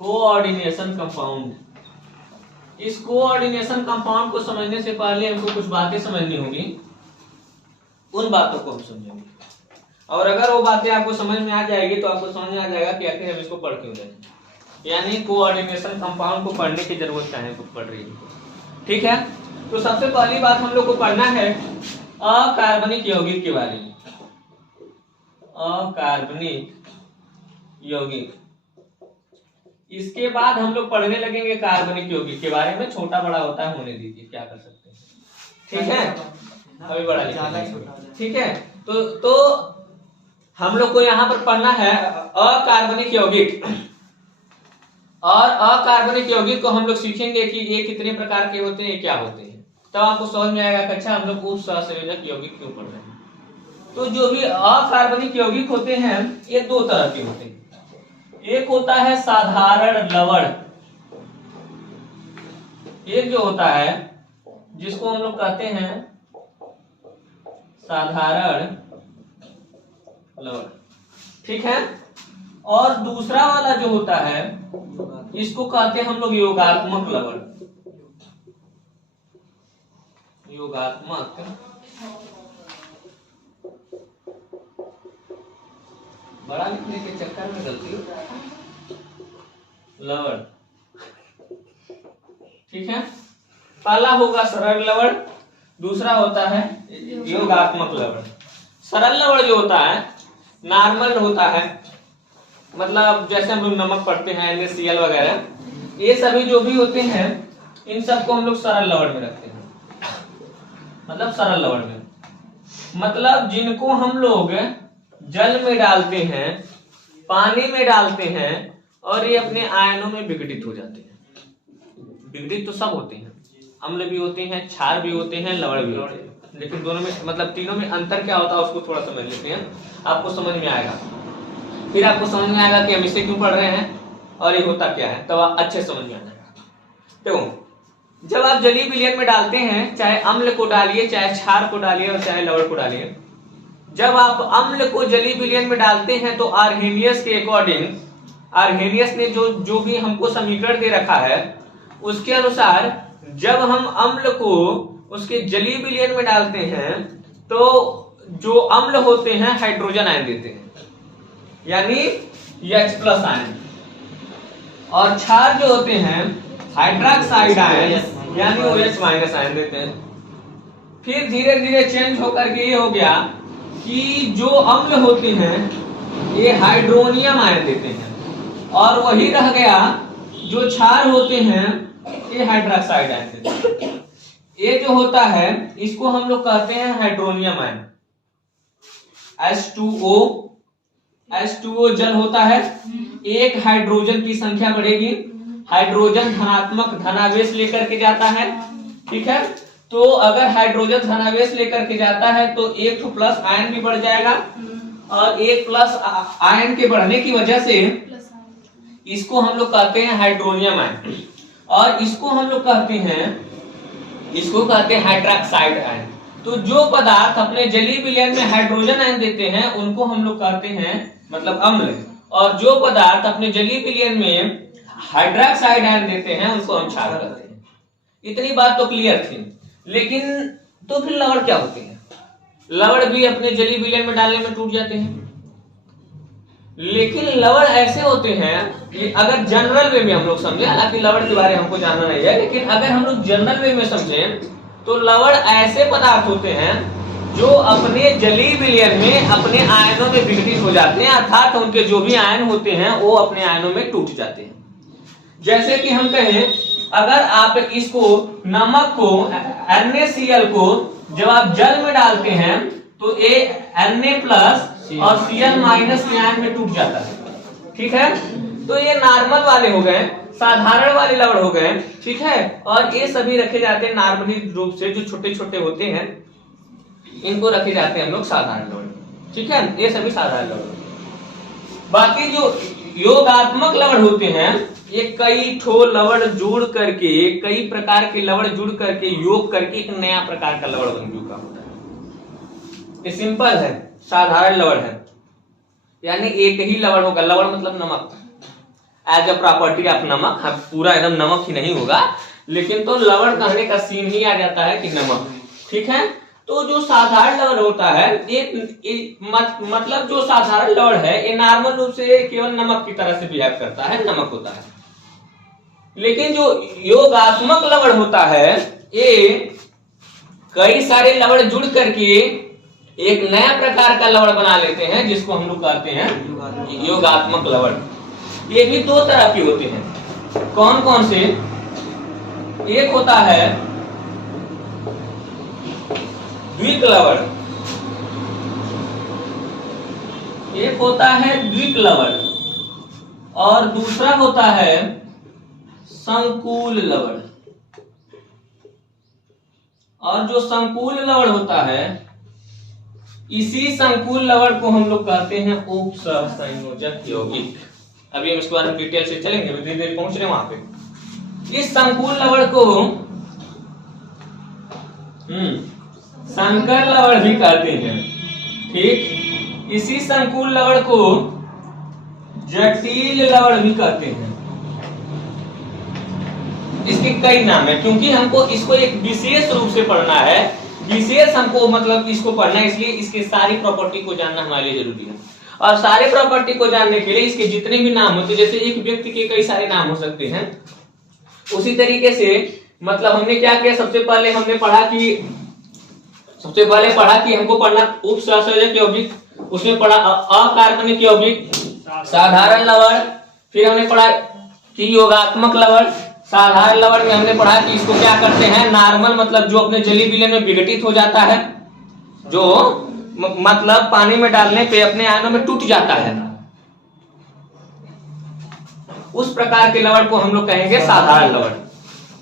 Coordination compound. इस coordination compound को समझने से पहले हमको कुछ बातें समझनी होगी, उन बातों को हम समझेंगे। और अगर वो बातें आपको समझ में आ जाएगी तो आपको समझ में आ जाएगा कि आखिर हम इसको पढ़ क्यों रहे हैं, यानी कोऑर्डिनेशन कंपाउंड को पढ़ने की जरूरत क्या है, पढ़ रही है। ठीक है, तो सबसे पहली बात हम लोग को पढ़ना है अकार्बनिक यौगिक के बारे में। अकार्बनिक यौगिक, इसके बाद हम लोग पढ़ने लगेंगे कार्बनिक यौगिक के बारे में। छोटा बड़ा होता है, होने दीजिए, क्या कर सकते हैं। ठीक है, अभी बड़ा लिखेंगे। ठीक है, तो हम लोग को यहाँ पर पढ़ना है अकार्बनिक यौगिक। और अकार्बनिक यौगिक को हम लोग सीखेंगे कि ये कितने प्रकार के होते हैं, क्या होते हैं। तब आपको समझ में आएगा कि अच्छा हम लोग उप सहसंयोजक यौगिक क्यों पढ़ रहे हैं। तो जो भी अकार्बनिक यौगिक होते हैं ये दो तरह के होते हैं। एक होता है साधारण लवण, एक जो होता है जिसको हम लोग कहते हैं साधारण लवण। ठीक है, और दूसरा वाला जो होता है इसको कहते हैं हम लोग योगात्मक लवण। योगात्मक बड़ा लिखने के चक्कर में गलती होता है, लवण। ठीक है, पहला होगा सरल लवण, दूसरा होता है योगात्मक लवण। सरल लवण जो होता है नॉर्मल होता है, मतलब जैसे हम लोग नमक पढ़ते हैं NaCl वगैरह, ये सभी जो भी होते हैं इन सबको हम लोग सरल लवण में रखते हैं। मतलब सरल लवण में मतलब जिनको हम लोग जल में डालते हैं, पानी में डालते हैं और ये अपने आयनों में विघटित हो जाते हैं। विघटित तो सब होते हैं, अम्ल भी होते हैं, क्षार भी होते हैं, लवण भी होते हैं, लेकिन दोनों में मतलब तीनों में अंतर क्या होता है उसको थोड़ा समझ लेते हैं, आपको समझ में आएगा। फिर आपको समझ में आएगा कि हम इसे क्यों पढ़ रहे हैं और ये होता क्या है, तब आप अच्छे समझ में आ जाएगा। देखो, जब आप जलीय विलयन में डालते हैं, चाहे अम्ल को डालिए, चाहे क्षार को डालिए और चाहे लवण को डालिए, जब आप अम्ल को जलीय विलयन में डालते हैं तो आर्हेनियस के अकॉर्डिंग, आर्हेनियस ने जो भी हमको समीकरण दे रखा है उसके अनुसार जब हम अम्ल को उसके जलीय विलयन में डालते हैं तो जो अम्ल होते हैं हाइड्रोजन आयन देते हैं, यानी H+ आयन, और क्षार जो होते हैं हाइड्रोक्साइड आयन यानी OH- आयन देते हैं। फिर धीरे धीरे चेंज होकर के ये हो गया कि जो अम्ल होते हैं ये हाइड्रोनियम आयन देते हैं, और वही रह गया जो क्षार होते हैं ये हाइड्रोक्साइड आयन देते हैं। ये जो होता है इसको हम लोग कहते हैं हाइड्रोनियम आयन। H2O जल होता है, एक हाइड्रोजन की संख्या बढ़ेगी, हाइड्रोजन धनात्मक धनावेश लेकर के जाता है। ठीक है, तो अगर हाइड्रोजन धनावेश लेकर के जाता है तो एक प्लस आयन भी बढ़ जाएगा, और एक प्लस आयन के बढ़ने की वजह से इसको हम लोग कहते हैं हाइड्रोनियम आयन, और इसको हम लोग कहते हैं हाइड्रोक्साइड आयन। तो जो पदार्थ अपने जलीय विलयन में हाइड्रोजन आयन देते हैं उनको हम लोग कहते हैं मतलब अम्ल, और जो पदार्थ अपने जलीय विलयन में हाइड्रोक्साइड आयन देते हैं उनको हम क्षार कहते हैं। इतनी बात तो क्लियर थी। लेकिन तो फिर लवण क्या होते हैं? लवण भी अपने जलीय विलयन में डालने में टूट जाते हैं, लेकिन लवण ऐसे होते हैं कि अगर जनरल वे में हम लोग समझे, हालांकि लवण के बारे में हमको जानना नहीं है, लेकिन अगर हम लोग जनरल वे में समझें तो लवण ऐसे पदार्थ होते हैं जो अपने जलीय विलयन में अपने आयनों में विघटित हो जाते हैं, अर्थात उनके जो भी आयन होते हैं वो अपने आयनों में टूट जाते हैं। जैसे कि हम कहें, अगर आप इसको नमक को NaCl को जब आप जल में डालते हैं तो ये Na+ और Cl- के आयन में टूट जाता है। ठीक है, तो ये नॉर्मल वाले हो गए, साधारण वाले लवण हो गए। ठीक है, और ये सभी रखे जाते हैं नॉर्मली रूप से, जो छोटे छोटे होते हैं इनको रखे जाते हैं हम लोग साधारण लवण। ठीक है, ये सभी साधारण लवण। बाकी जो योगात्मक लवण होते हैं ये कई ठो लवण जुड़ करके, कई प्रकार के लवण जुड़ करके योग करके एक नया प्रकार का लवण बन चुका होता है। ये सिंपल है, साधारण लवण है, यानी एक ही लवण होगा। लवण मतलब नमक, एज अ प्रॉपर्टी ऑफ नमक। पूरा एकदम नमक ही नहीं होगा, लेकिन तो लवण कहने का सीन ही आ जाता है कि नमक। ठीक है, तो जो साधारण लवण होता है मतलब जो साधारण लवण है ये नॉर्मल रूप से केवल नमक की तरह से बिहेव करता है, नमक होता है। लेकिन जो योगात्मक लवण होता है ये कई सारे लवण जुड़ करके एक नया प्रकार का लवण बना लेते हैं, जिसको हम लोग कहते हैं योगात्मक लवण। ये भी दो तरह के होते हैं। कौन कौन से? एक होता है द्विक लवण, एक होता है द्विक लवण और दूसरा होता है संकुल लवण। और जो संकुल लवण होता है इसी संकुल लवण को हम लोग कहते हैं उपसहसंयोजक यौगिक। अभी हम इसके बारे में डिटेल से चलेंगे, धीरे धीरे पहुंच रहे हैं वहां पे। इस संकुल लवण को संकर लवण भी कहते हैं। ठीक, इसी संकुल लवण को जटिल लवण भी कहते हैं। इसके कई नाम है, क्योंकि हमको इसको एक विशेष रूप से पढ़ना है, विशेष हमको मतलब इसको पढ़ना है, इसलिए इसके सारी प्रॉपर्टी को जानना हमारे लिए जरूरी है। और सारे प्रॉपर्टी को जानने के लिए इसके जितने भी नाम होते हैं, जैसे एक व्यक्ति के कई सारे नाम हो सकते हैं, उसी तरीके से मतलब हमने क्या किया, सबसे पहले पढ़ा कि हमको पढ़ना उपसहसंयोजक यौगिक, उसमें पढ़ा अकार्बनिक यौगिक, साधारण लवण, फिर हमने पढ़ा कि योगात्मक लवण। साधारण लवण में हमने पढ़ा कि इसको क्या करते हैं, नॉर्मल मतलब जो अपने जली विलयन में विघटित हो जाता है, जो मतलब पानी में डालने पे अपने आयनों में टूट जाता है, उस प्रकार के लवण को हम लोग कहेंगे साधारण लवण।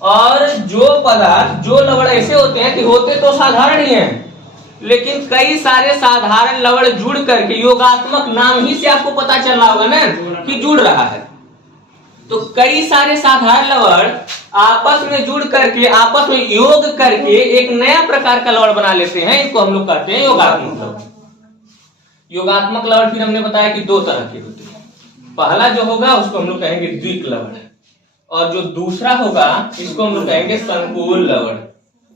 और जो पदार्थ जो लवण ऐसे होते हैं कि होते तो साधारण ही हैं, लेकिन कई सारे साधारण लवण जुड़ करके, योगात्मक नाम ही से आपको पता चल रहा होगा ना कि जुड़ रहा है, तो कई सारे साधारण लवण आपस में जुड़ करके, आपस में योग करके एक नया प्रकार का लवण बना लेते हैं, इनको हम लोग कहते हैं योगात्मक लवण। योगात्मक लवण फिर हमने बताया कि दो तरह के होते हैं। पहला जो होगा उसको हम लोग कहेंगे द्विक लवण, और जो दूसरा होगा इसको हम लोग कहेंगे संकुल लवण,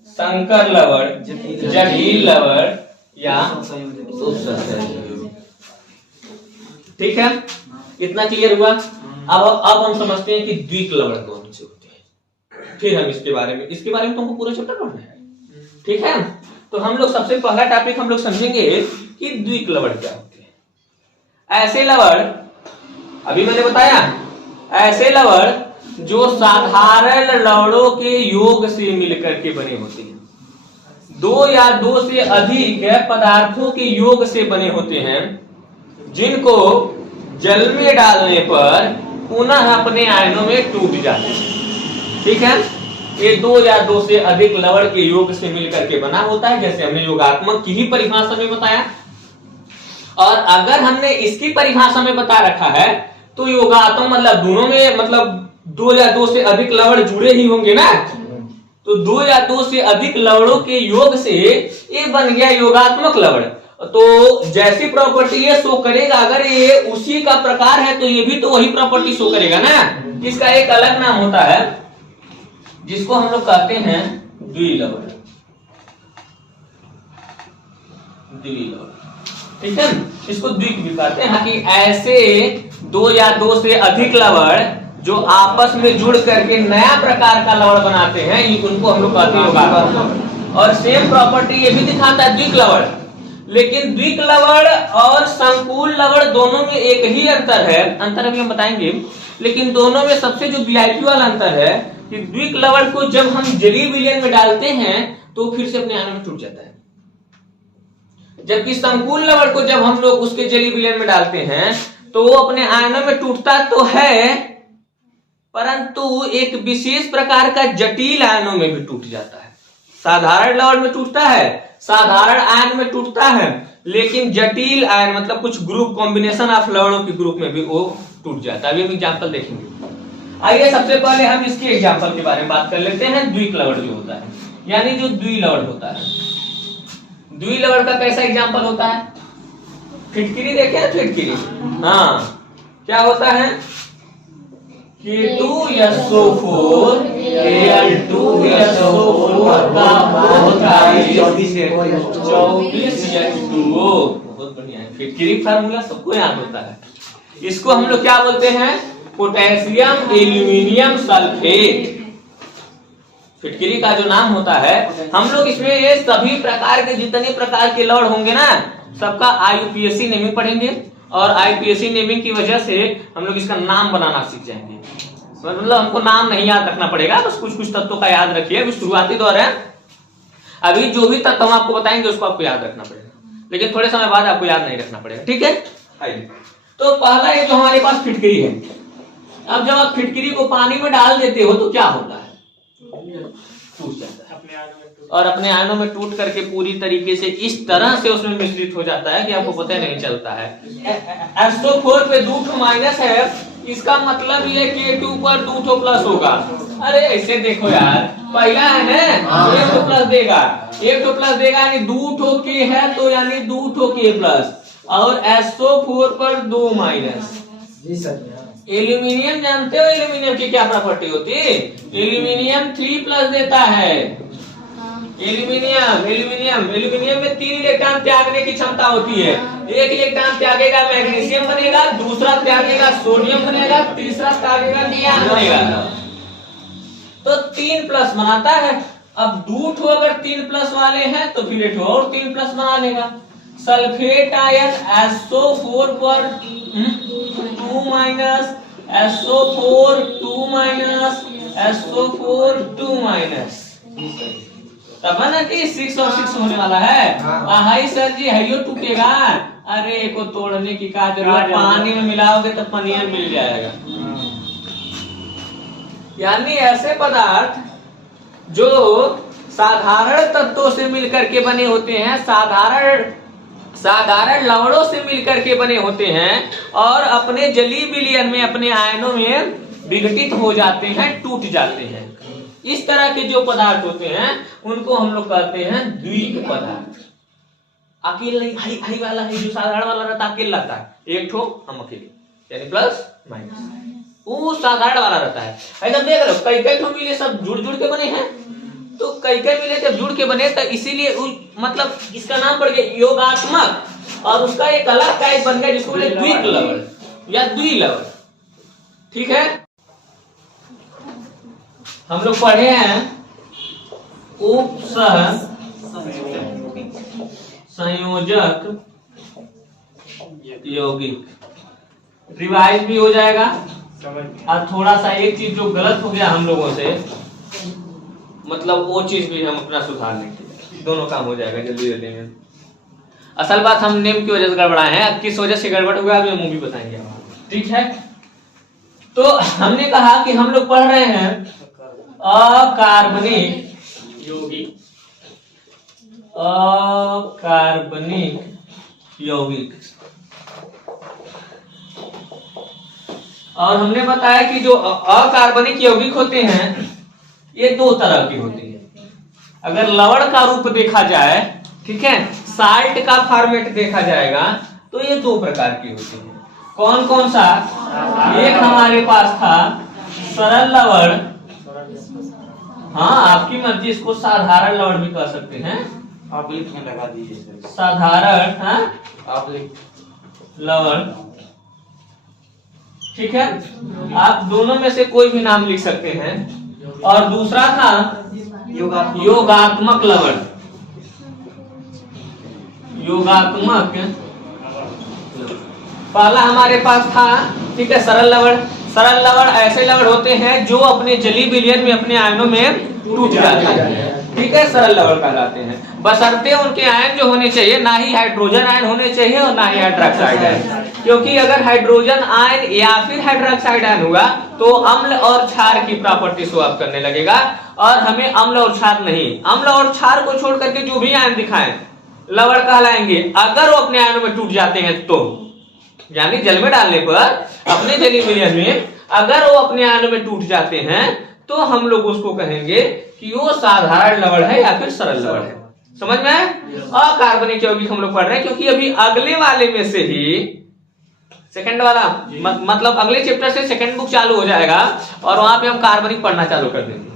संकर लवण, जटिल लवण या उपसहसंयोजक। ठीक है, इतना क्लियर हुआ। अब हम समझते हैं कि द्विक लवण कौन से होते हैं, फिर हम इसके बारे में तुमको पूरा चैप्टर पढ़ना है। ठीक है, तो हम लोग सबसे पहला टॉपिक हम लोग समझेंगे कि द्विक लवण क्या होते हैं। ऐसे लवण, अभी मैंने बताया, ऐसे लवण जो साधारण लवणों के योग से मिलकर के बने होते हैं, दो या दो से अधिक पदार्थों के योग से बने होते हैं, जिनको जल में डालने पर पुनः अपने आयनों में टूट जाते हैं। ठीक है, ये दो या दो से अधिक लवण के योग से मिलकर के बना होता है, जैसे हमने योगात्मक की ही परिभाषा में बताया। और अगर हमने इसकी परिभाषा में बता रखा है तो योगात्मक मतलब दोनों में मतलब दो या दो से अधिक लवण जुड़े ही होंगे ना, तो दो या दो से अधिक लवणों के योग से ये बन गया योगात्मक लवण। तो जैसी प्रॉपर्टी ये शो करेगा, अगर ये उसी का प्रकार है तो ये भी तो वही प्रॉपर्टी शो करेगा ना। इसका एक अलग नाम होता है जिसको हम लोग कहते हैं द्विलवण। ठीक है, इसको द्विक भी कहते हैं कि ऐसे दो या दो से अधिक लवण जो आपस में जुड़ करके नया प्रकार का लवण बनाते हैं, उनको हम लोग कहते हैं योगात्मक लवण। और सेम प्रॉपर्टी ये भी दिखाता है द्विक लवण, लेकिन द्विक लवण और संकुल लवण दोनों में एक ही अंतर है, अंतर अभी हम बताएंगे, लेकिन दोनों में सबसे जो वीआईपी वाला अंतर है कि द्विक लवण को जब हम जलीय विलयन में डालते हैं तो फिर से अपने आयनों में टूट जाता है, जबकि संकुल लवण को जब हम लोग उसके जलीय विलयन में डालते हैं तो वो अपने आयनों में टूटता तो है, परंतु एक विशेष प्रकार का जटिल आयनों में भी टूट जाता है। साधारण लवण में टूटता है, साधारण आयन में टूटता है, लेकिन जटिल आयन मतलब कुछ ग्रुप कॉम्बिनेशन ऑफ लवणों के ग्रुप में भी वो टूट जाता है। अभी हम एग्जांपल देखेंगे। आइए सबसे पहले हम इसके एग्जांपल के बारे में बात कर लेते हैं। द्विक लवण जो होता है, यानी जो द्विलवण होता है, द्विलवण का कैसा एग्जांपल होता है? फिटकिरी देखे हैं, फिटकिरी, हाँ क्या होता है? K2SO4 Al2SO4 का चौबीस 24H2O। बहुत बढ़िया है, फिटकरी फार्मूला सबको याद होता है। इसको हम लोग क्या बोलते हैं? Potassium aluminium sulphate. फिटकरी का जो नाम होता है, हम लोग इसमें ये सभी प्रकार के जितने प्रकार के लवण होंगे ना, सबका IUPAC नेमिंग पढ़ेंगे, और IUPAC नेमिंग की वजह से हम लोग इसका नाम बनाना सीख जाएंगे। मतलब हमको नाम नहीं याद रखना पड़ेगा, बस कुछ कुछ तत्वों का याद रखिए। अभी शुरुआती दौर है, अभी जो भी तत्व हम आपको बताएंगे उसको आपको याद रखना पड़ेगा, लेकिन थोड़े समय बाद आपको याद नहीं रखना पड़ेगा, ठीक है? आइए, तो पहला ये जो हमारे पास फिटकरी है। अब जब आप फिटकरी को पानी में डाल देते हो तो क्या होता है? टूट जाता है और अपने आयनों में टूट करके पूरी तरीके से इस तरह से उसमें मिश्रित हो जाता है कि आपको पता नहीं चलता है। SO4 पे 2 माइनस है, इसका मतलब ये K2 पर 2 प्लस होगा। अरे ऐसे देखो यार, पहला है ना, 1 प्लस देगा, 1 प्लस देगा यानी 2 K है, तो यानी 2 K प्लस, और SO4 पर 2 माइनस। एल्यूमिनियम जानते हो एल्यूमिनियम की क्या प्रॉपर्टी होती है? एल्यूमिनियम 3 प्लस देता है। एल्यूमिनियम में 3 इलेक्ट्रॉन त्यागने की क्षमता होती है। एक इलेक्ट्रॉन त्यागेगा मैग्नीशियम बनेगा, दूसरा त्यागेगा सोडियम बनेगा, तीसरा त्यागेगा नियान बनेगा, तो 3 प्लस बनाता है। अब 2 अगर 3 प्लस वाले हैं तो फिर एक और 3 प्लस बना लेगा। सल्फेट आयन SO4 पर 2 minus, SO4 2 minus, SO4 2 minus, तब है ना कि 6 और 6 होने वाला है। हाई सर जी हयो टूटेगा। अरे को तोड़ने की क्या जरूरत, पानी में मिलाओगे तो पनीर मिल जाएगा। यानी ऐसे पदार्थ जो साधारण तत्वों से मिलकर के बने होते हैं, साधारण लवणों से मिलकर के बने होते हैं, और अपने जलीय विलयन में अपने आयनों में विघटित हो जाते हैं, टूट जाते हैं। इस तरह के जो पदार्थ होते हैं उनको हम लोग कहते हैं द्विक पदार्थ। अकेला हरी वाला है, जो साधारण वाला रहता है अकेला रहता है, एक ठो हम अकेले, यानी प्लस माइनस, वो साधारण वाला रहता है। ऐसा देख लो, कई ठो मिले सब जुड़ के बने हैं, तो कई मिले जब जुड़ के बने तो इसीलिए मतलब इसका नाम पड़ गया योगात्मक, और उसका एक अलग टाइप बन गया जिसको बोले द्विक लवण या द्विलवण, ठीक है? हम लोग पढ़े हैं उपसह संयोजक यौगिक, रिवाइज भी हो जाएगा। और थोड़ा सा एक चीज जो गलत हो गया हम लोगों से, मतलब वो चीज भी हम अपना सुधार लेंगे, दोनों काम हो जाएगा जल्दी जल्दी में। असल बात हम नेम की वजह से गड़बड़ाए हैं, किस वजह से गड़बड़ हुआ अभी हम भी बताएंगे, ठीक है? तो हमने कहा कि हम लोग पढ़ रहे हैं अकार्बनिक यौगिक, अकार्बनिक यौगिक, और हमने बताया कि जो अकार्बनिक यौगिक होते हैं ये 2 तरह की होती है। अगर लवण का रूप देखा जाए, ठीक है, साल्ट का फॉर्मेट देखा जाएगा, तो ये 2 प्रकार की होती है। कौन कौन सा? एक हमारे पास था सरल लवण, हाँ आपकी मर्जी, इसको साधारण लवण भी कह सकते हैं, आप लिख में लगा दीजिए साधारण, हाँ आप लिख लवण, ठीक है? आप दोनों में से कोई भी नाम लिख सकते हैं। और दूसरा था योगात्मक लवण, योगात्मक। पहला हमारे पास था, ठीक है, सरल लवण। सरल लवण ऐसे लवण होते हैं जो अपने जलीय विलयन में अपने आयनों में टूट जाते हैं, ठीक है, सरल लवण कहलाते हैं। बशर्ते उनके आयन जो होने चाहिए ना ही हाइड्रोजन आयन होने चाहिए और ना ही हाइड्रोक्साइड आयन, क्योंकि अगर हाइड्रोजन आयन या फिर हाइड्रोक्साइड आयन होगा तो अम्ल और क्षार की प्रॉपर्टी शो अप करने लगेगा, और हमें अम्ल और क्षार नहीं, अम्ल और क्षार को छोड़ करके जो भी आयन दिखाएं लवण कहलाएंगे। अगर वो अपने आयनों में टूट जाते हैं तो, यानी जल में डालने पर अपने जलीय विलयन में अगर वो अपने आयनों में टूट जाते हैं तो हम लोग उसको कहेंगे कि वो साधारण लवण है या फिर सरल लवण है। समझ में? अकार्बनिक यौगिक हम लोग पढ़ रहे हैं, क्योंकि अभी अगले वाले में से ही सेकंड वाला मतलब अगले चैप्टर से सेकंड बुक चालू हो जाएगा और वहां पे हम कार्बनिक पढ़ना चालू कर देंगे।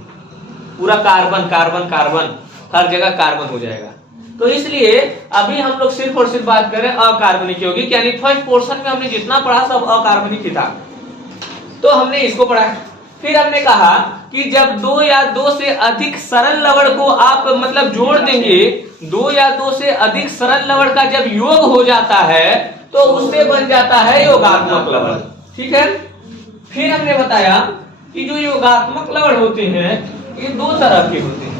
पूरा कार्बन कार्बन कार्बन, हर जगह कार्बन हो जाएगा। तो इसलिए अभी हम लोग सिर्फ और सिर्फ बात करें अकार्बनिक यौगिक, यानी फर्स्ट पोर्शन में हमने जितना पढ़ा सब अकार्बनिक ही था। तो हमने इसको पढ़ा। फिर हमने कहा कि जब दो या दो से अधिक सरल लवण को आप मतलब जोड़ देंगे, दो या दो से अधिक सरल लवण का जब योग हो जाता है तो उससे बन जाता है योगात्मक लवण। ठीक है। फिर हमने बताया कि जो योगात्मक लवण होते हैं ये दो तरह के होते हैं।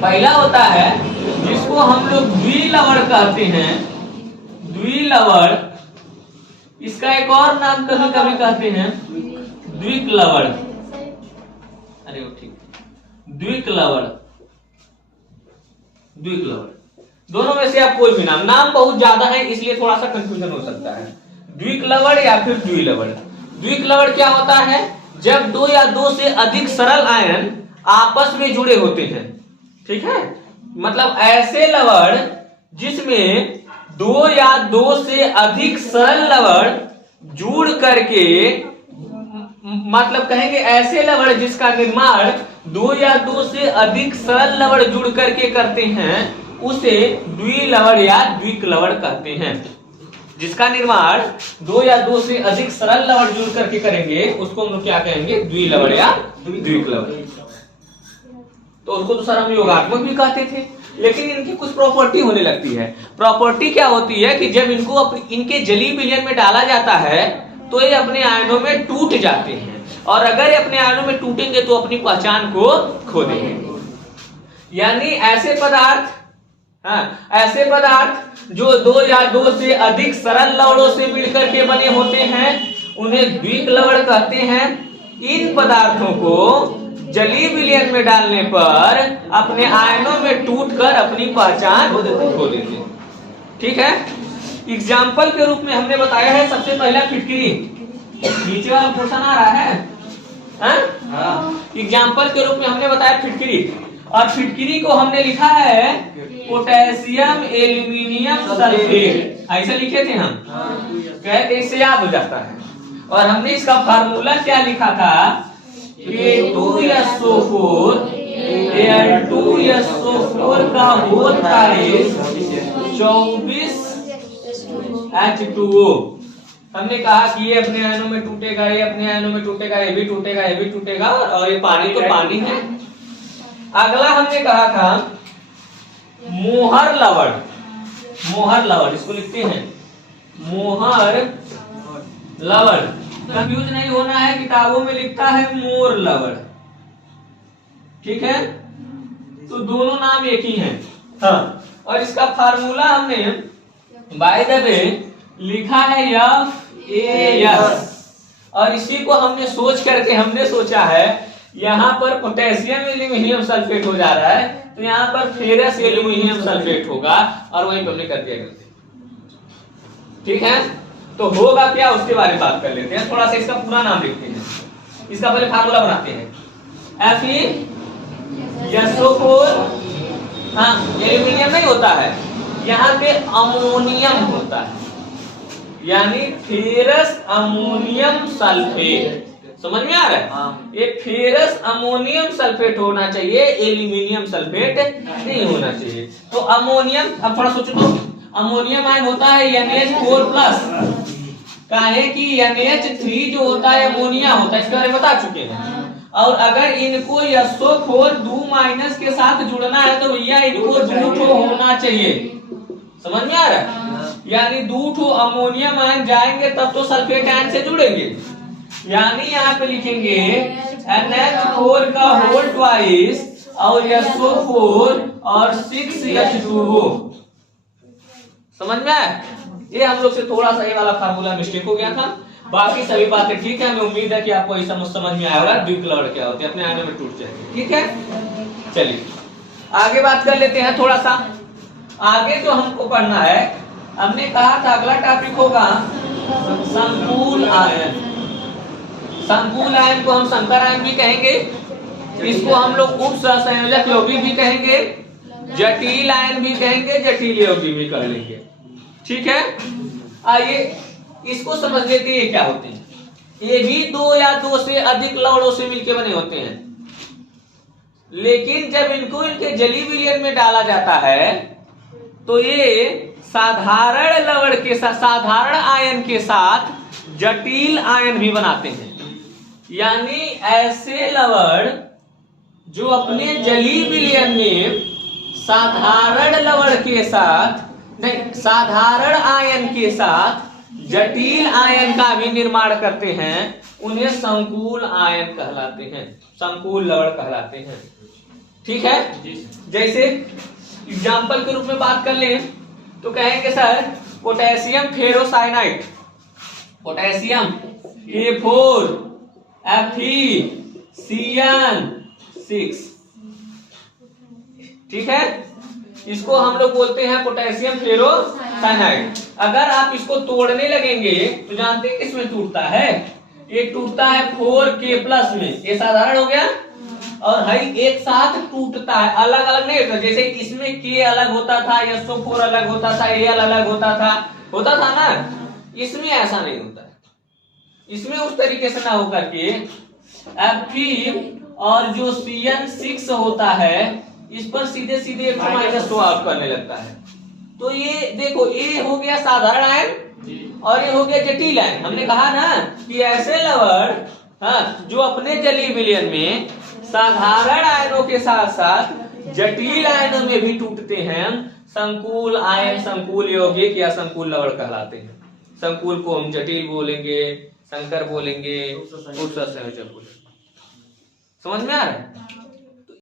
पहला होता है जिसको हम लोग द्विलवण कहते हैं, द्विलवण। इसका एक और नाम कभी कभी कहते हैं द्विक्लवण। अरे वो ठीक, द्विक्लवण, द्विक्लवण। दोनों में से आप कोई भी नाम बहुत ज्यादा है इसलिए थोड़ा सा कंफ्यूजन हो सकता है। द्विक्लवण या फिर द्विलवण। द्विक्लवण क्या होता है? जब दो या दो से अधिक सरल आयन आपस में जुड़े होते हैं। ठीक है, मतलब ऐसे लवण जिसमें दो या दो से अधिक सरल लवण जुड़ करके, मतलब कहेंगे ऐसे लवण जिसका निर्माण दो या दो से अधिक सरल लवण जुड़ करके करते हैं उसे द्विलवण या द्विक्लवण कहते हैं। जिसका निर्माण दो या दो से अधिक सरल लवण जुड़ करके करेंगे उसको हम लोग क्या कहेंगे? द्विलवण या द्विक्लवण। तो उसको तो सर हम योगात्मक भी कहते थे, लेकिन इनकी कुछ प्रॉपर्टी होने लगती है। प्रॉपर्टी क्या होती है कि जब इनको इनके जलीय विलयन में डाला जाता है तो ये अपने आयनों में टूट जाते हैं, और अगर ये अपने आयनों में टूटेंगे तो अपनी पहचान को खो देंगे। यानी ऐसे पदार्थ, ऐसे पदार्थ जो दो या दो से अधिक सरल लवणों से मिलकर के बने होते हैं उन्हें द्विक्लवण कहते हैं। इन पदार्थों को जलीय विलयन में डालने पर अपने आयनों में टूटकर अपनी पहचान खो देंगे। ठीक है। एग्जाम्पल के रूप में हमने बताया है सबसे पहला फिटकरी। नीचे वाला क्वेश्चन आ रहा है। एग्जाम्पल के रूप में हमने बताया फिटकरी, और फिटकरी को हमने लिखा है पोटेशियम एल्यूमिनियम सल्फेट। ऐसे लिखे थे हम, कहते इससे याद हो जाता है। और हमने इसका फार्मूला क्या लिखा था? K2SO4 Al2SO4 का होल प्राइस 24H2O। हमने कहा कि ये अपने आयनों में टूटेगा, ये अपने आयनों में टूटेगा, ये भी टूटेगा, ये भी टूटेगा, और ये पानी तो पानी है। अगला हमने कहा था मोहर लवण। मोहर लवण इसको लिखते हैं मोहर लवण। कंफ्यूज नहीं होना है, किताबों में लिखता है मोर लवण। ठीक है, तो दोनों नाम एक ही हैं। हाँ, और इसका फार्मूला हमने बाय द वे लिखा है FAS, और इसी को हमने सोच करके हमने सोचा है यहाँ पर पोटेशियम एल्यूमिनियम सल्फेट हो जा रहा है तो यहाँ पर फेरस एल्यूमिनियम सल्फेट होगा, और वहीं पर हमने कर दिया गलती। ठीक है, तो होगा क्या उसके बारे में बात कर लेते हैं। थोड़ा सा इसका पूरा नाम लिखते हैं, इसका पहले फार्मूला बनाते हैं। FeSO4, हाँ एल्यूमिनियम नहीं होता है, यहाँ पे अमोनियम होता है, यानी फेरस अमोनियम सल्फेट। समझ में आ रहा है? ये फेरस अमोनियम सल्फेट होना चाहिए, एल्यूमिनियम सल्फेट नहीं होना चाहिए। तो अमोनियम, अब थोड़ा सोचो तो, अमोनियम आयन होता है NH4+, काहे कि NH3 जो होता है अमोनिया होता है, इसके बारे में बता चुके हैं। और अगर इनको SO4 2- के साथ जुड़ना है तो भैया इनको 2 होना चाहिए। समझ में आ रहा है? यानी 2 अमोनियम आयन जाएंगे तब तो सल्फेट आयन से जुड़ेंगे। यानी यहाँ पे लिखेंगे NH4 का होल ट्वाइस और SO4 और 6H2O। समझ में आया? ये हम लोग से थोड़ा सा ये वाला फार्मूला मिस्टेक हो गया था, बाकी सभी बातें ठीक है। हमें उम्मीद है कि आपको ये समझ में आया होगा द्विक्लवण क्या होते हैं, अपने आयनों में टूट जाएंगे। ठीक है, चलिए आगे बात कर लेते हैं। थोड़ा सा आगे जो हमको पढ़ना है, हमने कहा था अगला टॉपिक होगा संकुल आयन। संकुल आयन को हम संकर आयन भी कहेंगे, इसको हम लोग उप सहसंयोजक यौगिक भी कहेंगे, जटिल आयन भी कहेंगे, जटिल यौगिक भी कह लेंगे। ठीक है, आइए इसको समझ लेते हैं क्या होते हैं। ये भी दो या दो से अधिक लवणों से मिलकर बने होते हैं, लेकिन जब इनको इनके जलीय विलयन में डाला जाता है तो ये साधारण लवण के साथ, साधारण आयन के साथ जटिल आयन भी बनाते हैं। यानी ऐसे लवण जो अपने जलीय विलयन में साधारण लवण के साथ नहीं, साधारण आयन के साथ जटिल आयन का भी निर्माण करते हैं, उन्हें संकुल आयन कहलाते हैं, संकुल लवण कहलाते हैं। ठीक है, जैसे एग्जाम्पल के रूप में बात कर लें तो कहेंगे sir potassium ferrocyanide, potassium K4 FeCN6, ठीक है, इसको हम लोग बोलते हैं पोटेशियम फेरोसाइनाइड। अगर आप इसको तोड़ने लगेंगे तो जानते हैं किसमें टूटता है, ये टूटता है 4K+ में, ये साधारण हो गया, और हाई एक साथ टूटता है, अलग अलग नहीं होता। जैसे इसमें K अलग होता था, SO4 अलग होता था, A अलग होता था ना, इसमें ऐसा नहीं होता है। इसमें उस तरीके से ना होकर के Fe और जो CN6 होता है इस पर सीधे सीधे -2 करने लगता है। तो ये देखो, ये हो गया साधारण आयन और ये हो गया जटिल आयन। हमने कहा ना कि ऐसे लवण, हाँ, जो अपने जलीय विलयन में साधारण आयनों के साथ साथ जटिल आयनों में भी टूटते हैं, संकुल आयन, संकुल यौगिक या संकुल लवण कहलाते हैं। संकुल को हम जटिल बोलेंगे, संकर बोलेंगे, समझ में आ रहा है?